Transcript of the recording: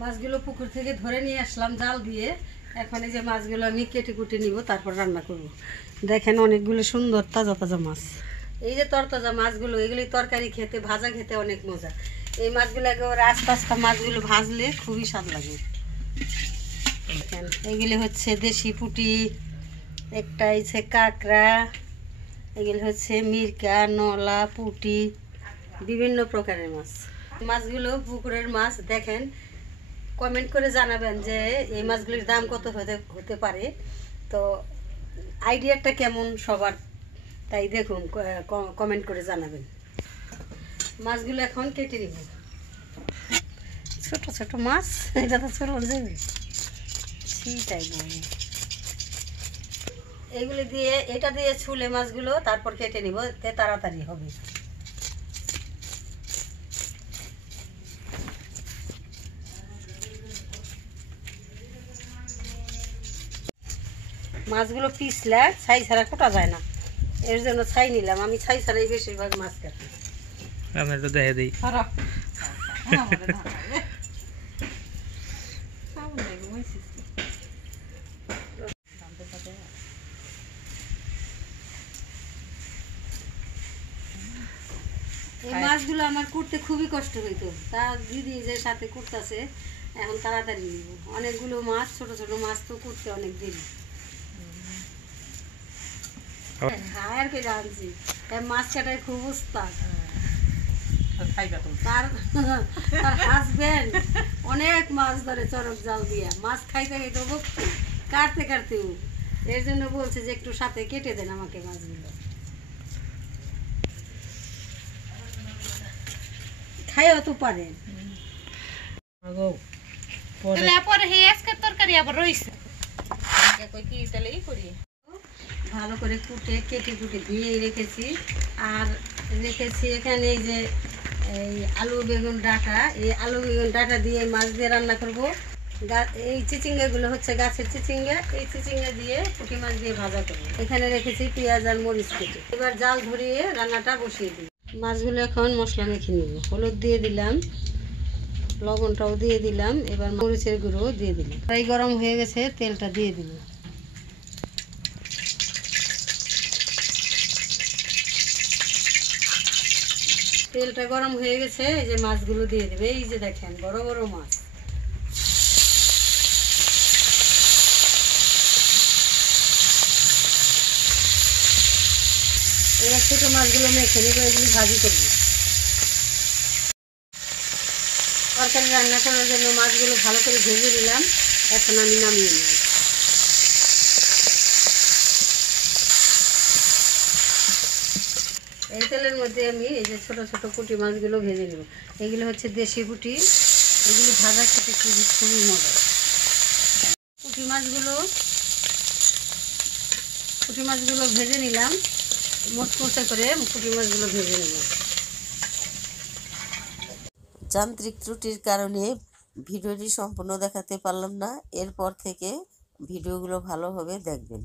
মাছগুলো পুকুর থেকে ধরে নিয়ে আসলাম জাল দিয়ে। এখন এই যে মাছগুলো আমি কেটে কুটে নিব, তারপর রান্না করব। দেখেন অনেকগুলো সুন্দর তাজা তাজা মাছ। এই যে তরতাজা মাছগুলো, এগুলি তরকারি খেতে, ভাজা খেতে অনেক মজা। এই মাছগুলো একেবারে আস্তে আস্তে মাছগুলো ভাজলে খুবই স্বাদ লাগে। এগুলি হচ্ছে দেশি পুঁটি, একটা হচ্ছে কাঁকড়া, এগুলি হচ্ছে মিরকা, নলা, পুঁটি, বিভিন্ন প্রকারের মাছ। মাছগুলো পুকুরের মাছ। দেখেন, কমেন্ট করে জানাবেন যে এই মাছগুলির দাম কত হতে পারে, তো আইডিয়াটা কেমন সবার, তাই দেখুন কমেন্ট করে জানাবেন। মাছগুলো এখন কেটে নিব। ছোট ছোট মাছ, এটা তো চলুন যাবে সেটাই বলি। এইগুলি দিয়ে, এটা দিয়ে ছুলে মাছগুলো তারপর কেটে নিব, তে তাড়াতাড়ি হবে। মাছগুলো পিছলে ছাই ছাড়া কোটা যায় না, এর জন্য ছাই নিলাম। আমি ছাই ছাড়াই বেশিরভাগ মাছ কাটি। দেখে দিই এই মাছগুলো আমার করতে খুবই কষ্ট হইতো, তা দিদি যে সাথে করতেছে এখন তাড়াতাড়ি নিব। অনেকগুলো মাছ, ছোট ছোট মাছ, তো করতে অনেক দেরি। আর কে জানছি মাছ কাটায় খুব উস্তাদ। তার হাজবেন্ড অনেক মাছ ধরে চরক জাল দিয়া, মাছ খাইতে খাইতে ভক্তি, কাটতে কাটতেও। এর জন্য বলছে যে একটু সাথে কেটে দেন আমাকে মাছগুলো, খাইও তো পারেন। ভালো করে কুটে কেটে কুটে দিয়ে রেখেছি। আর রেখেছি এখানে এই যে এই আলু বেগুন ডাঁটা, এই আলু বেগুন ডাঁটা দিয়ে মাছ দিয়ে রান্না করব। এই চিচিঙ্গাগুলো হচ্ছে গাছের চিচিঙ্গা, এই চিচিঙ্গা দিয়ে পুঁটি মাছ দিয়ে ভাজা করব। এখানে রেখেছি পেঁয়াজ আর মরিচ কেটে। এবার জাল ধরিয়ে রান্নাটা বসিয়ে দিই। মাছগুলো এখন মশলা মেখে নিব। হলুদ দিয়ে দিলাম, লবণটাও দিয়ে দিলাম, এবার মরিচের গুঁড়োও দিয়ে দিলাম। কড়াই গরম হয়ে গেছে, তেলটা দিয়ে দিল। তেলটা গরম হয়ে গেছে, এই যে মাছগুলো দিয়ে দেবে। এই যে দেখেন বড় বড় মাছ। এবার ছোট মাছগুলো মেখে নিব, এগুলি ভাজি করব। তরকারি রান্না করার জন্য মাছগুলো ভালো করে ভেজে নিলাম, এখন আমি নামিয়ে নেব। এই তেলের মধ্যে আমি এই যে ছোট ছোট পুঁটি মাছগুলো ভেজে নেব। এগুলো হচ্ছে দেশি পুঁটি, এগুলি ভাজা খেতে খুবই খুবই মজা। পুঁটি মাছগুলো ভেজে নিলাম, মুচমুচে করে পুঁটি মাছগুলো ভেজে নিলাম। যান্ত্রিক ত্রুটির কারণে ভিডিওটি সম্পূর্ণ দেখাতে পারলাম না। এরপর থেকে ভিডিওগুলো ভালোভাবে দেখবেন।